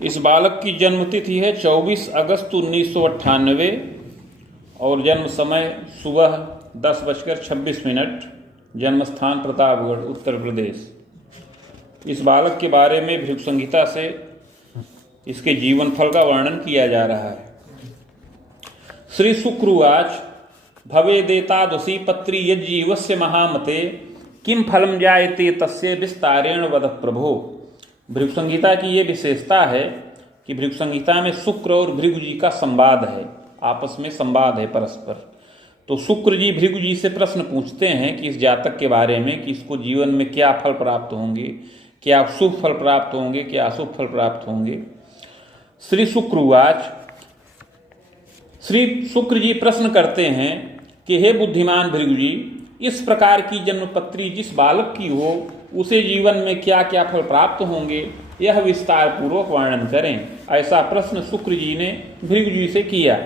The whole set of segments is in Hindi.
इस बालक की जन्म तिथि है 24 अगस्त 1998 और जन्म समय सुबह 10:26। जन्म स्थान प्रतापगढ़, उत्तर प्रदेश। इस बालक के बारे में भृगु संहिता से इसके जीवन फल का वर्णन किया जा रहा है। श्री शुक्रवाच भवेदेतादसी पत्री यज्जीवस्य महामते किम फलम जायते तस्य विस्तारेण वद प्रभो। भृगु संहिता की ये विशेषता है कि भृगु संहिता में शुक्र और भृगु जी का संवाद है, आपस में संवाद है परस्पर। तो शुक्र जी भृगु जी से प्रश्न पूछते हैं कि इस जातक के बारे में कि इसको जीवन में क्या फल प्राप्त होंगे, क्या शुभ फल प्राप्त होंगे, क्या अशुभ फल प्राप्त होंगे। श्री शुक्रवाच, श्री शुक्र जी प्रश्न करते हैं कि हे बुद्धिमान भृगु जी, इस प्रकार की जन्मपत्री जिस बालक की हो उसे जीवन में क्या क्या फल प्राप्त होंगे, यह विस्तार पूर्वक वर्णन करें। ऐसा प्रश्न शुक्र जी ने भृगु जी से किया।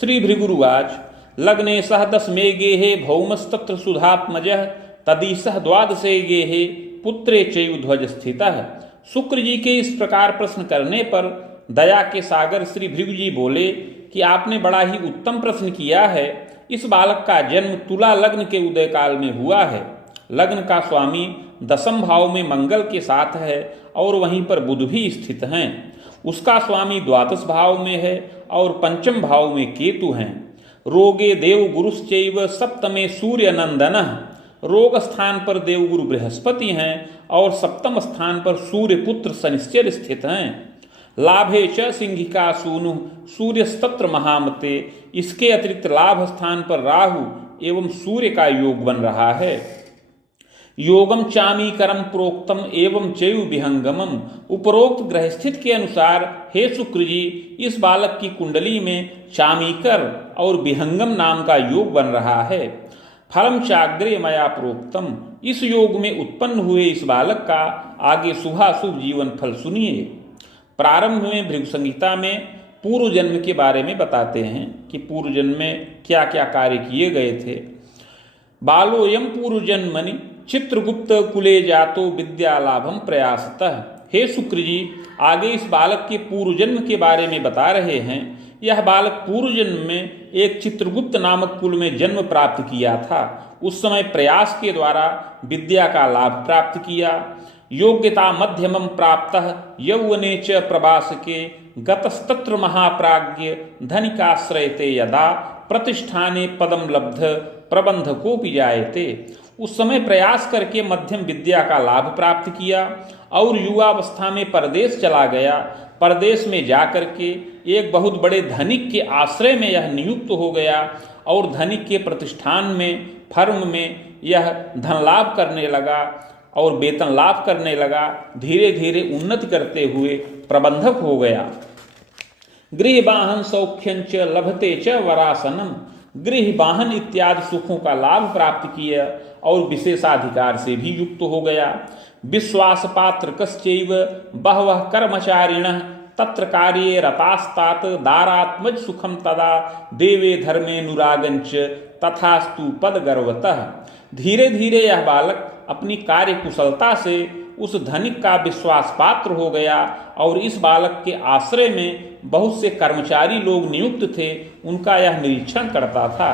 श्री भृगुरुवाच लग्ने सह 10 गेहे भौमस्तत्र सुधात्मजः तदीसह 12 गेहे पुत्रे चैव ध्वज स्थितः। शुक्र जी के इस प्रकार प्रश्न करने पर दया के सागर श्री भृगु जी बोले कि आपने बड़ा ही उत्तम प्रश्न किया है। इस बालक का जन्म तुला लग्न के उदय काल में हुआ है। लग्न का स्वामी 10वें भाव में मंगल के साथ है और वहीं पर बुध भी स्थित हैं। उसका स्वामी 12 भाव में है और 5वें भाव में केतु हैं। रोगे देव गुरुश्चैव सप्तमे सूर्य नंदनः। रोग स्थान पर देवगुरु बृहस्पति हैं और 7वें स्थान पर सूर्य पुत्र शनिश्चर स्थित हैं। लाभे च सिंहिका सूनु सूर्यस्तत्र महामते। इसके अतिरिक्त लाभ स्थान पर राहु एवं सूर्य का योग बन रहा है। योगम चामीकरम प्रोक्तम एवं चैव विहंगमम। उपरोक्त ग्रह स्थित के अनुसार हे शुक्र जी, इस बालक की कुंडली में चामीकर और विहंगम नाम का योग बन रहा है। फलम चाग्रे मया प्रोक्तम। इस योग में उत्पन्न हुए इस बालक का आगे शुभाशुभ जीवन फल सुनिए। प्रारंभ में भृगु संहिता में पूर्व जन्म के बारे में बताते हैं कि पूर्व जन्म में क्या क्या कार्य किए गए थे। बालोयम पूर्व जन्मनि चित्रगुप्त कुले जातो विद्यालाभम प्रयासतः। हे शुक्र जी, आगे इस बालक के पूर्व जन्म के बारे में बता रहे हैं। यह बालक पूर्व जन्म में एक चित्रगुप्त नामक कुल में जन्म प्राप्त किया था। उस समय प्रयास के द्वारा विद्या का लाभ प्राप्त किया। योग्यता मध्यमम प्राप्त यौवने च प्रवासके गतस्तत्र महाप्राज्ञ धनिकाश्रयते यदा प्रतिष्ठाने पदम लब्ध प्रबंधकोपि जायते। उस समय प्रयास करके मध्यम विद्या का लाभ प्राप्त किया और युवावस्था में परदेश चला गया। परदेश में जाकर के एक बहुत बड़े धनिक के आश्रय में यह नियुक्त हो गया और धनिक के प्रतिष्ठान में, फर्म में यह धन लाभ करने लगा और वेतन लाभ करने लगा। धीरे धीरे उन्नति करते हुए प्रबंधक हो गया। गृह वाहन सौख्यंच लभते च वरासनम। गृह वाहन इत्यादि सुखों का लाभ प्राप्त किया और विशेषाधिकार से भी युक्त हो गया। विश्वास पात्र कश्चैव बहवः कर्मचारिणः तत्र कार्ये रतास्तात दारात्मज सुखम तदा देवे धर्मे नुरागंच तथास्तु पद गर्वतः। धीरे धीरे यह बालक अपनी कार्य कुशलता से उस धनिक का विश्वास पात्र हो गया और इस बालक के आश्रय में बहुत से कर्मचारी लोग नियुक्त थे। उनका यह निरीक्षण करता था।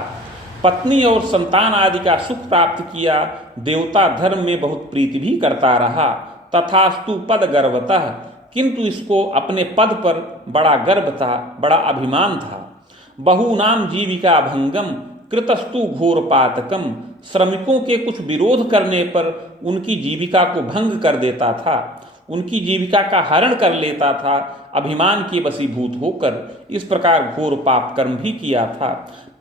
पत्नी और संतान आदि का सुख प्राप्त किया। देवता धर्म में बहुत प्रीति भी करता रहा। तथास्तु पद गर्वतः। किंतु इसको अपने पद पर बड़ा गर्व था, बड़ा अभिमान था। बहुनाम जीविका भंगम कृतस्तु घोर पातकम। श्रमिकों के कुछ विरोध करने पर उनकी जीविका को भंग कर देता था, उनकी जीविका का हरण कर लेता था, अभिमान के वशीभूत होकर। इस प्रकार घोर पाप कर्म भी किया था।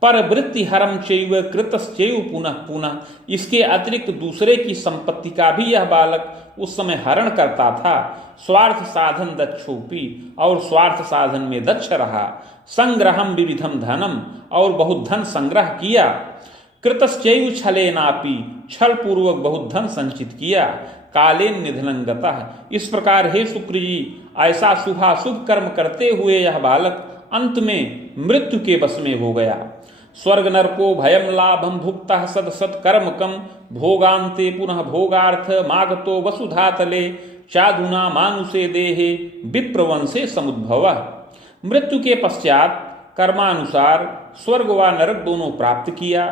पर वृत्ति हरम चैव कृतश्चैव पुनः पुनः। इसके अतिरिक्त दूसरे की संपत्ति का भी यह बालक उस समय हरण करता था। स्वार्थ साधन दक्षोपी। और स्वार्थ साधन में दक्ष रहा। संग्रहम विविधम धनम। और बहुत धन संग्रह किया। कृतश्चैव छलेनापि। छल पूर्वक बहुत धन संचित किया। कालेन निधनंगतः। इस प्रकार हे शुक्र जी, ऐसा शुभाशुभ कर्म करते हुए यह बालक अंत में मृत्यु के वश में हो गया। स्वर्ग नरको भयम लाभम भुक्तः सद सत कर्मकम भोगान्ते पुनः भोगार्थ मागतो वसुधातले चाधुना मानुषे देहे विप्रवंशे समुद्भवः। मृत्यु के पश्चात कर्मानुसार स्वर्ग व नरक दोनों प्राप्त किया।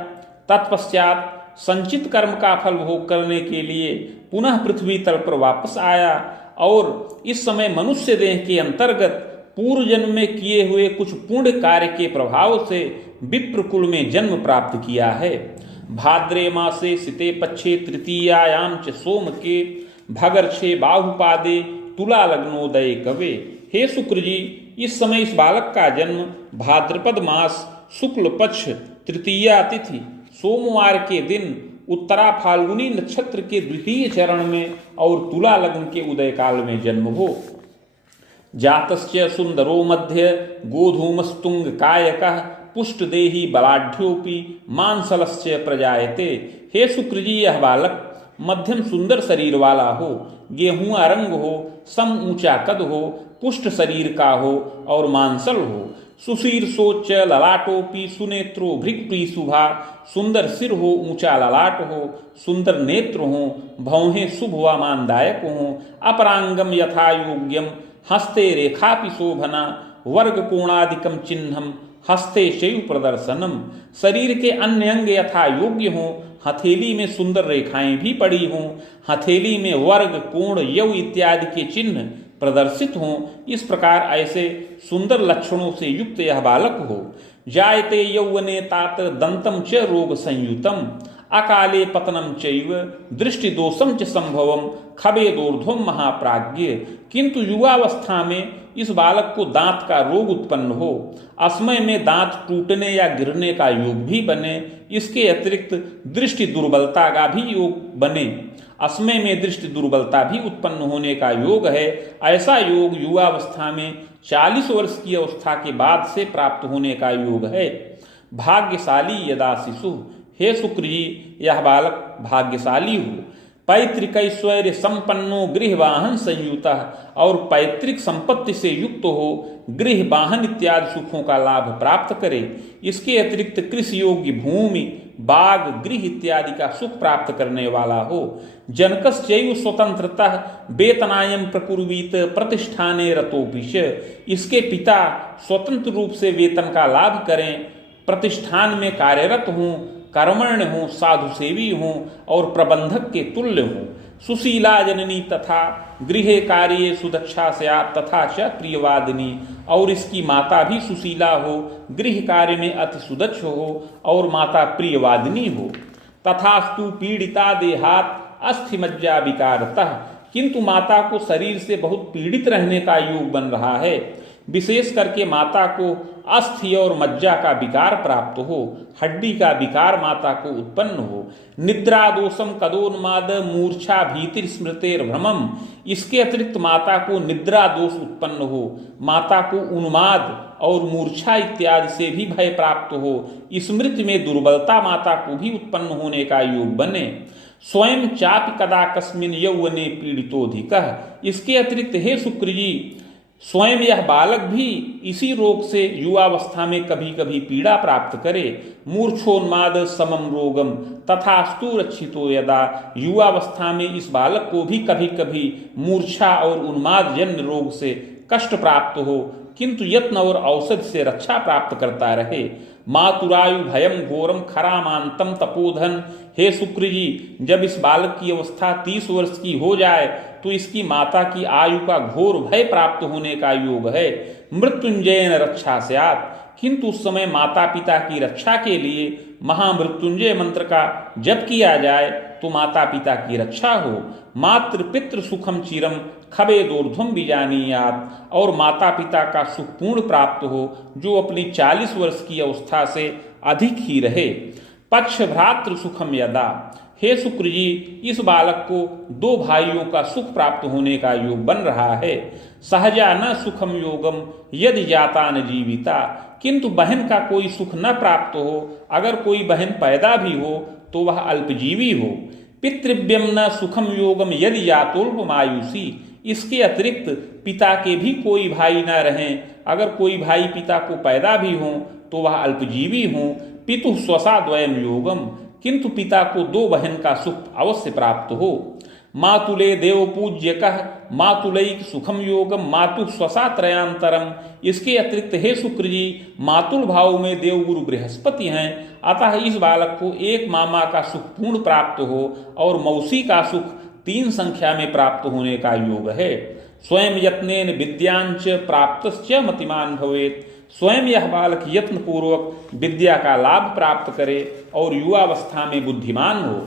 तत्पश्चात संचित कर्म का फल भोग करने के लिए पुनः पृथ्वी तल पर वापस आया और इस समय मनुष्य देह के अंतर्गत पूर्व जन्म में किए हुए कुछ पुण्य कार्य के प्रभाव से विप्र कुल में जन्म प्राप्त किया है। भाद्रे मासे सिते पक्षे तृतीयायाम च सोम के भगर्षे बाहुपादे तुला लग्नोदय कवे। हे शुक्र जी, इस समय इस बालक का जन्म भाद्रपद मास शुक्ल पक्ष तृतीया तिथि सोमवार के दिन उत्तरा फाल्गुनी नक्षत्र के द्वितीय चरण में और तुला लग्न के उदय काल में जन्म हो। जातस्य सुंदरो मध्य गोधूमस्तुंग कायकः पुष्टदेही बलाढ्योपि मांसलस्य प्रजायते। हे शुक्र जी, यह बालक मध्यम सुंदर शरीर वाला हो, गेहुआ रंग हो, सम ऊंचा कद हो, पुष्ट शरीर का हो और मांसल हो। सुशीर्षोच्च ललाटोपि सुनेत्रो भृक्प्री शुभा। सुंदर सिर हो, ऊंचा ललाट हो, सुंदर नेत्र हो, भौहें शुभ व मानदायक हो। अपरांगम यथा योग्यम हस्ते रेखापि शोभना। वर्ग कोणादिकम चिन्हम हस्ते शैव प्रदर्शनम। शरीर के अन्य अंग यथा योग्य हों, हथेली में सुंदर रेखाएं भी पड़ी हों, हथेली में वर्ग कोण यव इत्यादि के चिन्ह प्रदर्शित हों। इस प्रकार ऐसे सुंदर लक्षणों से युक्त यह बालक हो। जायते यौवने तात दंतम च रोग संयुतम। अकाले पतनम चैव दृष्टि दोषम च संभवम खबेदोर्ध्वम महाप्राज्ञ। किंतु युवावस्था में इस बालक को दांत का रोग उत्पन्न हो, असमय में दांत टूटने या गिरने का योग भी बने, इसके अतिरिक्त दृष्टि दुर्बलता का भी योग बने। असमय में दृष्टि दुर्बलता भी उत्पन्न होने का योग है। ऐसा योग युवावस्था में 40 वर्ष की अवस्था के बाद से प्राप्त होने का योग है। भाग्यशाली यदा शिशु। हे शुक्र जी, यह बालक भाग्यशाली हो, पैतृक ऐश्वर्य संपन्नो गृह वाहन संयुतः और पैतृक संपत्ति से युक्त हो, गृह वाहन इत्यादि सुखों का लाभ प्राप्त करे। इसके अतिरिक्त कृषि योग्य भूमि, बाग, गृह इत्यादि का सुख प्राप्त करने वाला हो। जनकश्चैव स्वतंत्रतः वेतनायम प्रकुर्वीत प्रतिष्ठाने रतोपिश। इसके पिता स्वतंत्र रूप से वेतन का लाभ करें, प्रतिष्ठान में कार्यरत हों, कर्मण्य हों, साधु सेवी हों और प्रबंधक के तुल्य हों। सुशीला जननी तथा गृहे कार्ये सुदक्षा स्यात् तथा च प्रियवादिनी। और इसकी माता भी सुशीला हो, गृह कार्य में अति सुदक्ष हो और माता प्रियवादिनी हो। तथास्तु पीड़िता देहात अस्थि मज्जा विकारतः। किंतु माता को शरीर से बहुत पीड़ित रहने का योग बन रहा है। विशेष करके माता को अस्थि और मज्जा का विकार प्राप्त हो, हड्डी का विकार माता को उत्पन्न हो। निद्रा दोषम कदोन्माद मूर्छा भीतिर स्मृतिर भ्रमम। इसके अतिरिक्त माता को निद्रा दोष उत्पन्न हो, माता को उन्माद और मूर्छा इत्यादि से भी भय प्राप्त हो, स्मृति में दुर्बलता माता को भी उत्पन्न होने का योग बने। स्वयं चापि कदा कस्मिन यौवने पीड़ितोधिकः। इसके अतिरिक्त हे शुक्र जी, स्वयं यह बालक भी इसी रोग से युवावस्था में कभी कभी पीड़ा प्राप्त करे। मूर्छोन्माद समम रोगम तथा स्तूरक्षितो यदा। युवावस्था में इस बालक को भी कभी कभी मूर्छा और उन्माद जन्य रोग से कष्ट प्राप्त हो, किंतु यत्न और औषध से रक्षा प्राप्त करता रहे। मातुरायु भयम घोरम खरामांतम तपोधन। हे शुक्र जी, जब इस बालक की अवस्था 30 वर्ष की हो जाए तो इसकी माता की आयु का घोर भय प्राप्त होने का योग है। मृत्युंजयन रक्षा स्यात्। किंतु उस समय माता पिता की रक्षा के लिए महामृत्युंजय मंत्र का जप किया जाए तो माता पिता की रक्षा हो। मातृ पितृ सुखम चिरम खबेदोर्ध्वम बीजानीयात। और माता पिता का सुख पूर्ण प्राप्त हो जो अपनी 40 वर्ष की अवस्था से अधिक ही रहे। पक्ष भ्रातृ सुखम यदा। हे शुक्र जी, इस बालक को 2 भाइयों का सुख प्राप्त होने का योग बन रहा है। सहजा न सुखम योगम यदि जाता न जीविता। किंतु बहन का कोई सुख न प्राप्त हो, अगर कोई बहन पैदा भी हो तो वह अल्पजीवी हो। पितृव्यम न सुखम योगम यदि जातोल्पमायुषी। इसके अतिरिक्त पिता के भी कोई भाई न रहें, अगर कोई भाई पिता को पैदा भी हो तो वह अल्पजीवी हो। पितु स्वसा द्वयम योगम। किंतु पिता को 2 बहन का सुख अवश्य प्राप्त हो। मातुले देव पूज्यकः मातुलैक सुखम योगम मातु स्वसा त्रयांतरम। इसके अतिरिक्त हे शुक्र जी, मातुल भाव में देवगुरु बृहस्पति हैं, अतः इस बालक को एक मामा का सुख पूर्ण प्राप्त हो और मौसी का सुख 3 संख्या में प्राप्त होने का योग है। स्वयं यत्नेन विद्यांच प्राप्तश्च मतिमान भवेत्। स्वयं यह बालक यत्न पूर्वक विद्या का लाभ प्राप्त करे और युवावस्था में बुद्धिमान हो।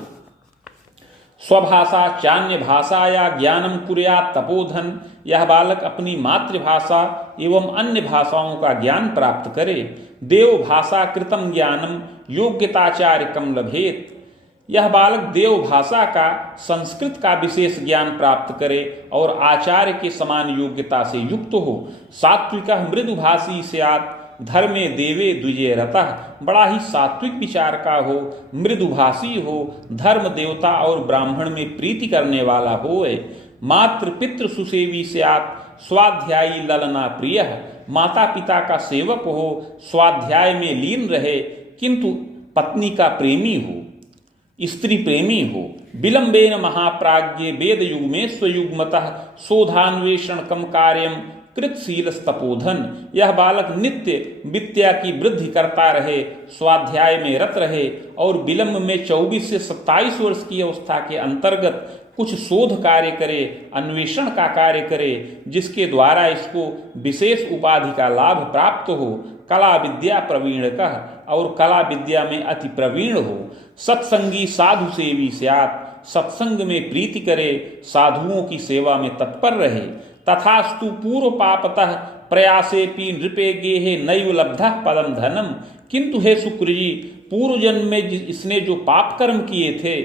स्वभाषा चान्य भाषा या ज्ञानम कुर्यात् तपोधन। यह बालक अपनी मातृभाषा एवं अन्य भाषाओं का ज्ञान प्राप्त करे। देव भाषा कृतम ज्ञानम योग्यताचार्यकम लभेत। यह बालक देव भाषा का, संस्कृत का विशेष ज्ञान प्राप्त करे और आचार्य के समान योग्यता से युक्त हो। सात्विक मृदुभाषी स्यात् धर्मे देवे द्विजय रतः। बड़ा ही सात्विक विचार का हो, मृदुभाषी हो, धर्म देवता और ब्राह्मण में प्रीति करने वाला होए। मातृ पितृ सुसेवी स्यात् स्वाध्यायी ललना प्रिय। माता पिता का सेवक हो, स्वाध्याय में लीन रहे, किंतु पत्नी का प्रेमी हो, स्त्री प्रेमी हो। विलंबेन महाप्राज्ञे वेद युग में स्वयुग्मतः शोधान्वेषण कम कार्यम कृतशील तपोधन। यह बालक नित्य विद्या की वृद्धि करता रहे, स्वाध्याय में रत रहे और विलंब में 24 से 27 वर्ष की अवस्था के अंतर्गत कुछ शोध कार्य करे, अन्वेषण का कार्य करे, जिसके द्वारा इसको विशेष उपाधि का लाभ प्राप्त हो। कला विद्या प्रवीण कह, और कला विद्या में अति प्रवीण हो। सत्संगी साधु सेवी स्यात्। सत्संग में प्रीति करे, साधुओं की सेवा में तत्पर रहे। तथास्तु पूर्व पापतः प्रयासेपि नृपे गेहे नैव लब्धः पदम धनम। किंतु हे शुक्र जी, पूर्व जन्म में इसने जो पाप कर्म किए थे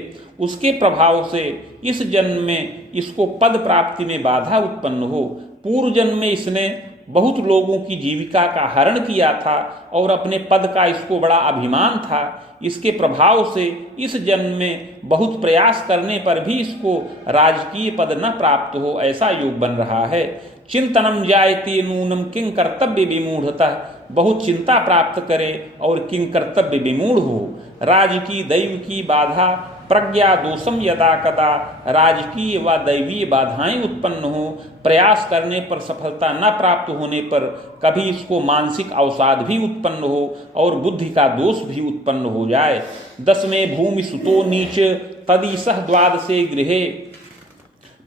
उसके प्रभाव से इस जन्म में इसको पद प्राप्ति में बाधा उत्पन्न हो। पूर्व जन्म में इसने बहुत लोगों की जीविका का हरण किया था और अपने पद का इसको बड़ा अभिमान था। इसके प्रभाव से इस जन्म में बहुत प्रयास करने पर भी इसको राजकीय पद न प्राप्त हो, ऐसा योग बन रहा है। चिंतनम जायते नूनम किंग कर्तव्य विमूढ़तः। बहुत चिंता प्राप्त करे और किंग कर्तव्य विमूढ़ हो। राजकीय दैव की बाधा प्रज्ञा दोषम यदा कदा। राजकीय व दैवीय बाधाएं उत्पन्न हो, प्रयास करने पर सफलता न प्राप्त होने पर कभी इसको मानसिक अवसाद भी उत्पन्न हो और बुद्धि का दोष भी उत्पन्न हो जाए। 10वें भूमि सुतो नीच तदीसह द्वादशे गृहे।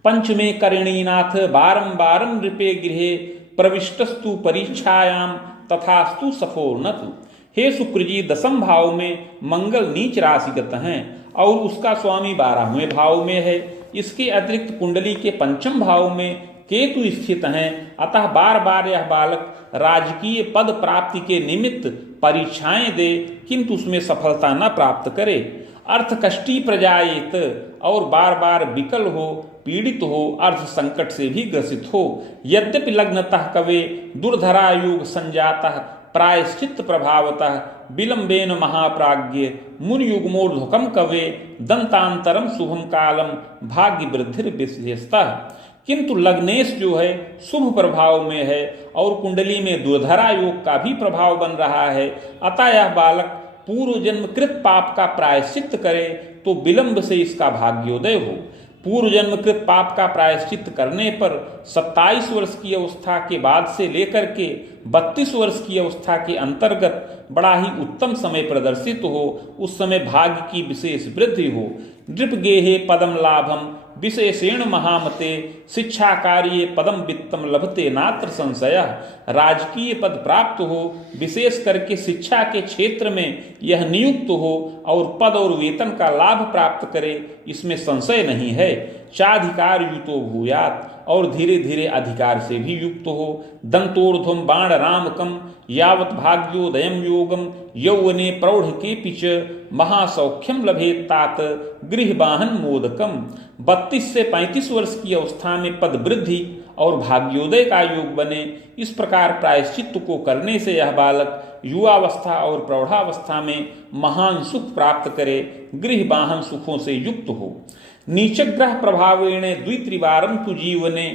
5वें करिणीनाथ बारंबारम नृपे गृहे प्रविष्टस्तु परीक्षायाम तथास्तु सफोर्नतु। हे शुक्र जी, 10वें भाव में मंगल नीच राशिगत हैं और उसका स्वामी 12वें भाव में है। इसके अतिरिक्त कुंडली के 5वें भाव में केतु स्थित हैं, अतः बार बार यह बालक राजकीय पद प्राप्ति के निमित्त परीक्षाएं दे, किंतु उसमें सफलता न प्राप्त करे। अर्थ कष्टी प्रजायेत, और बार बार विकल हो, पीड़ित हो, अर्थ संकट से भी ग्रसित हो। यद्यपि लग्नतः कवे दुर्धरा योग संजातः प्रायश्चित्त प्रभावतः विलंबेन महाप्राज्ञ मुनियुग्मोर्ध्वकम कवे दंतांतरम शुभम कालम भाग्य वृद्धि विशेषतः। किंतु लग्नेश जो है शुभ प्रभाव में है और कुंडली में दुर्धरा योग का भी प्रभाव बन रहा है, अतः यह बालक पूर्व जन्म कृत पाप का प्रायश्चित्त करे तो विलंब से इसका भाग्योदय हो। पूर्व जन्म कृत पाप का प्रायश्चित्त करने पर 27 वर्ष की अवस्था के बाद से लेकर के 32 वर्ष की अवस्था के अंतर्गत बड़ा ही उत्तम समय प्रदर्शित हो। उस समय भाग्य की विशेष वृद्धि हो। नृप गेहे पदम लाभम विशेषेण महामते शिक्षा कार्ये पदम वित्तम लभते नात्र संशय। राजकीय पद प्राप्त हो, विशेष करके शिक्षा के क्षेत्र में यह नियुक्त हो और पद और वेतन का लाभ प्राप्त करे, इसमें संशय नहीं है। चाधिकार युतो भूयात्, और धीरे धीरे अधिकार से भी युक्त हो। दंतोर्ध्वम बाण रामकम यावत भाग्योदयम योगम यौवने प्रौढ़ के पिच महासौख्यम लभेत तात गृहवाहन मोदकम। 32 से 35 वर्ष की अवस्था में पद वृद्धि और भाग्योदय का योग बने, इस प्रकार प्रायश्चित्त को करने से यह बालक युवावस्था और प्रौढ़ावस्था में महान सुख प्राप्त करे, गृहवाहन सुखों से युक्त हो। नीचग्रह प्रभावेण द्वित्रिवारं तु जीवने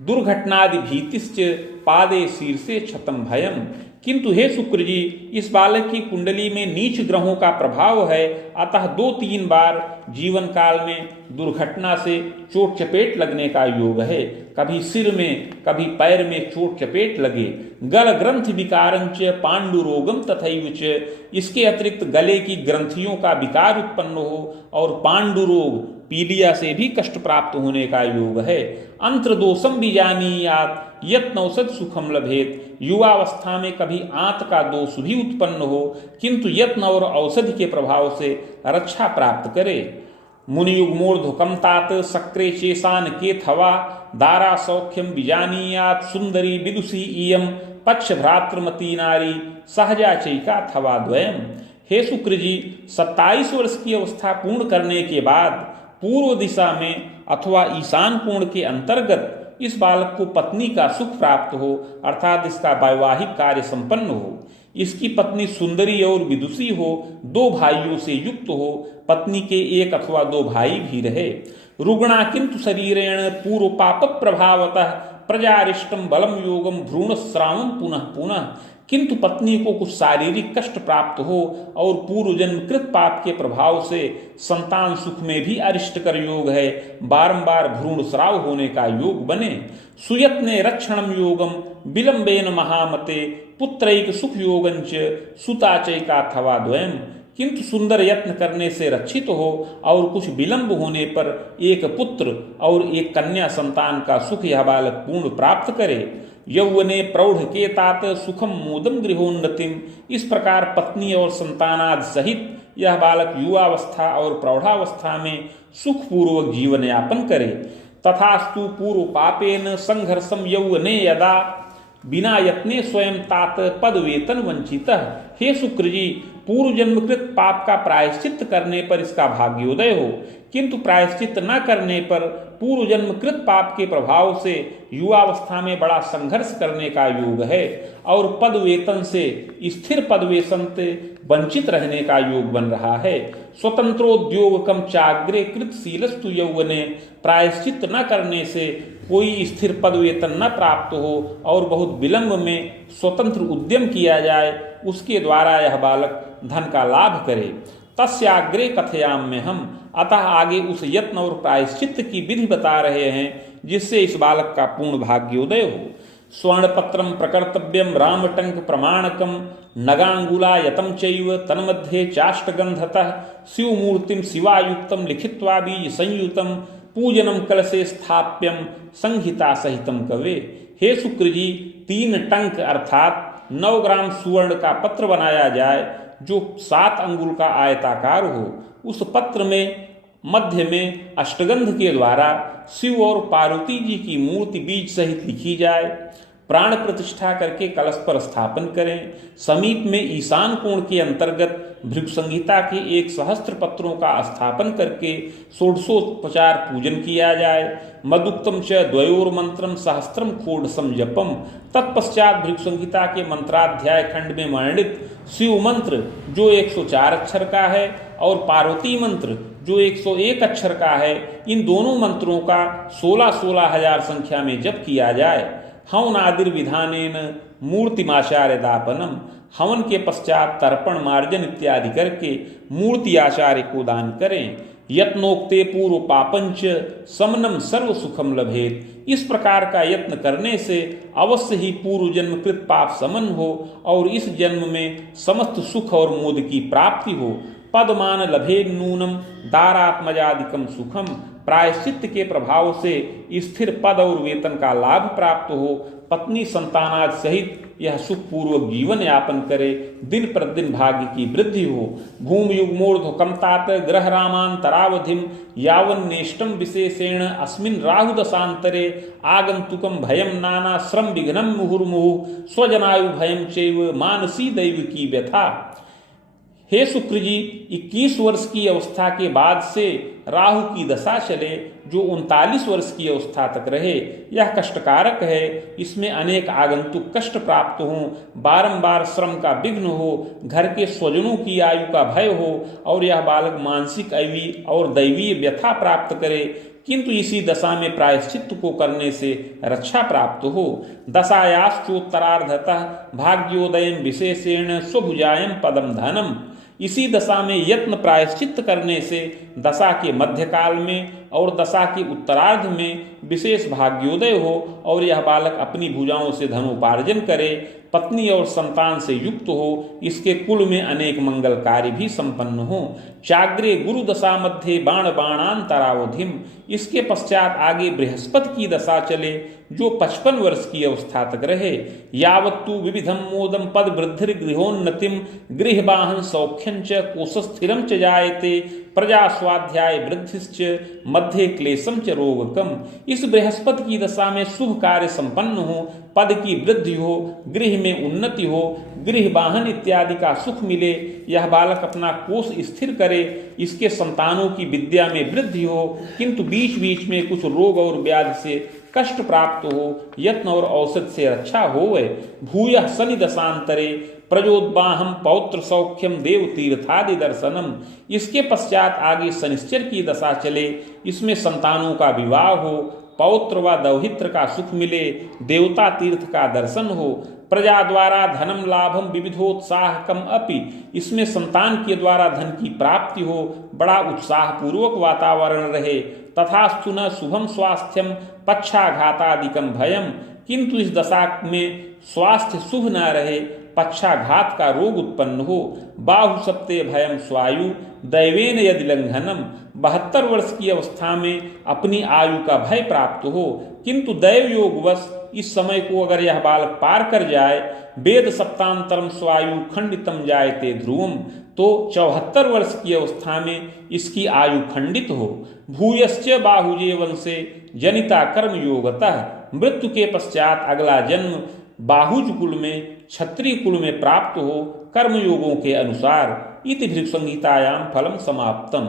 दुर्घटनादि भीतिश्च पादे शीर्षे क्षतम भयम। किंतु हे शुक्र जी, इस बालक की कुंडली में नीच ग्रहों का प्रभाव है, अतः 2-3 बार जीवन काल में दुर्घटना से चोट चपेट लगने का योग है। कभी सिर में कभी पैर में चोट चपेट लगे। गल ग्रंथ विकारंच पांडुरोगम तथैव च, इसके अतिरिक्त गले की ग्रंथियों का विकार उत्पन्न हो और पांडुरोग पीलिया से भी कष्ट प्राप्त होने का योग है। अंत्र दोषम बीजानीयात यत्न औषध सुखम लभेत, युवावस्था में कभी आंत का दोष भी उत्पन्न हो किंतु यत्न और औषधि के प्रभाव से रक्षा प्राप्त करे। मुनियुग्मोर्ध्वकम तात सक्रे चेसान के थवा दारा सौख्यम बीजानीयात सुंदरी विदुषी इयम पक्ष भ्रातृमती नारी सहजा चैका थवा द्वयम। हे शुक्र जी, 27 वर्ष की अवस्था पूर्ण करने के बाद पूर्व दिशा में अथवा ईशान कोण के अंतर्गत इस बालक को पत्नी का सुख प्राप्त हो, अर्थात इसका वैवाहिक कार्य संपन्न हो। इसकी पत्नी सुंदरी और विदुषी हो, 2 भाइयों से युक्त हो, पत्नी के 1 अथवा 2 भाई भी रहे। रुग्णा किंतु शरीरेण पूर्व पाप प्रभावतः प्रजारिष्टम बलम योगम भ्रूण श्रावम पुनः पुनः, किंतु पत्नी को कुछ शारीरिक कष्ट प्राप्त हो और पूर्व जन्मकृत पाप के प्रभाव से संतान सुख में भी अरिष्टकर योग है, बारंबार भ्रूण स्राव होने का योग बने। सुयत्ने रक्षणम योगम विलंबेन महामते पुत्रैक सुख योगंच सुताचैकाथवा द्वयम, किंतु सुंदर यत्न करने से रक्षित हो और कुछ विलंब होने पर 1 पुत्र और 1 कन्या संतान का सुख यह बालक पूर्ण प्राप्त करे। यौवने प्रौढ़ के तात सुखम मोदम गृहोन्नतिम, इस प्रकार पत्नी और संतानादि सहित यह बालक युवावस्था और प्रौढ़ावस्था में सुखपूर्वक जीवन यापन करे। तथास्तु पूर्व पापेन संघर्षम यौवने यदा बिना यत्ने स्वयं तात पद वेतन वंचित। हे शुक्र जी, पूर्व जन्मकृत पाप का प्रायश्चित करने पर इसका भाग्योदय हो, किंतु प्रायश्चित न करने पर पूर्व जन्मकृत पाप के प्रभाव से युवावस्था में बड़ा संघर्ष करने का योग है और पद वेतन से स्थिर पद वेतन से वंचित रहने का योग बन रहा है। स्वतंत्रोद्योगकम चाग्रे कृत शीलस्तु यौवने, प्रायश्चित न करने से कोई स्थिर पद वेतन न प्राप्त हो और बहुत विलंब में स्वतंत्र उद्यम किया जाए, उसके द्वारा यह बालक धन का लाभ करे। तस्याग्रे कथयाम में हम, अतः आगे उस यत्न और प्रायश्चित की विधि बता रहे हैं जिससे इस बालक का पूर्ण भाग्योदय हो। स्वर्णपत्रम प्रकर्तव्यम रामटंक प्रमाणकम नगांगुलायतम चैव तन्मध्ये चाष्टगंधतः शिवमूर्तिम शिवायुक्तम लिखित्वा बीज संयुतम पूजनम कलशे स्थाप्यम संहिता सहितम कवे। हे शुक्र जी, 3 टंक अर्थात 9 ग्राम सुवर्ण का पत्र बनाया जाए जो 7 अंगुल का आयताकार हो। उस पत्र में मध्य में अष्टगंध के द्वारा शिव और पार्वती जी की मूर्ति बीज सहित लिखी जाए। प्राण प्रतिष्ठा करके कलश पर स्थापन करें। समीप में ईशान कोण के अंतर्गत भृगु संहिता के 1 सहस्त्र पत्रों का स्थापन करके षोडशोपचार पूजन किया जाए। मदुक्तम च द्वयोर मंत्रम सहस्त्रम खोडसम जपम, तत्पश्चात भृगु संहिता के मंत्राध्याय खंड में वर्णित शिव मंत्र जो 104 अक्षर का है और पार्वती मंत्र जो 101 अक्षर का है, इन दोनों मंत्रों का 16-16 हजार संख्या में जप किया जाए। हवनादिर विधानेन मूर्तिमाचार्य दापनम, हवन के पश्चात तर्पण मार्जन इत्यादि करके मूर्ति आचार्य को दान करें। यत्नोक्ते पूर्व पापंच समनम सर्व सुखम लभेत, इस प्रकार का यत्न करने से अवश्य ही पूर्व जन्मकृत पाप समन हो और इस जन्म में समस्त सुख और मोद की प्राप्ति हो। पदमान लभे नूनम दारात्मजादिकम सुखम, प्रायश्चित के प्रभाव से स्थिर पद और वेतन का लाभ प्राप्त हो, पत्नी संतानादि सहित यह सुखपूर्वक जीवन यापन करे, दिन प्रतिदिन भाग्य की वृद्धि हो। भूमि युग्मोर्ध्वकम तात ग्रह रामांतरावधिम यावन्नेष्टम विशेषेण अस्मिन् राहु दशांतरे आगंतुकम भयम नाना श्रम विघ्नम मुहुर्मुहुः स्वजनायु भयम चैव मानसी दैव की व्यथा। हे शुक्र जी, 21 वर्ष की अवस्था के बाद से राहु की दशा चले जो 39 वर्ष की अवस्था तक रहे, यह कष्टकारक है। इसमें अनेक आगंतुक कष्ट प्राप्त हों, बारंबार श्रम का विघ्न हो, घर के स्वजनों की आयु का भय हो और यह बालक मानसिक और दैवीय व्यथा प्राप्त करे। किंतु इसी दशा में प्रायश्चित्त को करने से रक्षा प्राप्त हो। दशायाश्चोत्तरार्धतः भाग्योदयम विशेषेण स्वभुजायम पदम धनम। इसी दशा में यत्न प्रायश्चित्त करने से दशा के मध्यकाल में और दशा के उत्तरार्ध में विशेष भाग्योदय हो और यह बालक अपनी भुजाओं से धनोपार्जन करे, पत्नी और संतान से युक्त हो, इसके कुल में अनेक मंगल कार्य भी संपन्न हो। चाग्रे गुरु दशा मध्य बाण बाणांतरावधिम। इसके पश्चात आगे बृहस्पति की दशा चले जो 55 वर्ष की अवस्था तक रहे। यावत्तु विविधम मोदम पद वृद्धि गृहोन्नतिम गृहवाहन सौख्यंच कोशस्थिरम च जायते प्रजा स्वाध्याय वृद्धिश्च मध्य क्लेशम च रोगकम। इस बृहस्पति की दशा में शुभ कार्य संपन्न हो, पद की वृद्धि हो, गृह में उन्नति हो, गृह वाहन इत्यादि का सुख मिले, यह बालक अपना कोष स्थिर करे, इसके संतानों की विद्या में वृद्धि हो, किंतु बीच बीच में कुछ रोग और व्याधि से कष्ट प्राप्त हो, यत्न और औषध से रक्षा होवे। भूयः शनि दशांतरे प्रजोद्वाहम पौत्र सौख्यम देव तीर्थादि दर्शनम। इसके पश्चात आगे शनिश्चर की दशा चले, इसमें संतानों का विवाह हो, पौत्र व दौहित्र का सुख मिले, देवता तीर्थ का दर्शन हो, प्रजा द्वारा धनम लाभम विविधोत्साहकम अपि। इसमें संतान के द्वारा धन की प्राप्ति हो, बड़ा उत्साह पूर्वक वातावरण रहे। तथास्तु न शुभम स्वास्थ्यम पक्षाघातादिकम भयम। किंतु इस दशा में स्वास्थ्य शुभ न रहे, पक्षाघात का रोग उत्पन्न हो। बाहु सप्ते भयम स्वायु दैवेन यदि लंघनम। 72 वर्ष की अवस्था में अपनी आयु का भय प्राप्त हो, किंतु दैव योगवश इस समय को अगर यह बालक पार कर जाए, वेद सप्तांतरम स्वायु खंडितम जायते ध्रुवम, तो 74 वर्ष की अवस्था में इसकी आयु खंडित हो। भूयश्च बाहुजे वंशे जनिता कर्म योगतः। मृत्यु के पश्चात अगला जन्म बाहुज कुल में क्षत्रिय कुल में प्राप्त हो कर्मयोगों के अनुसार। इति भृगु संहितायां फलम समाप्तम।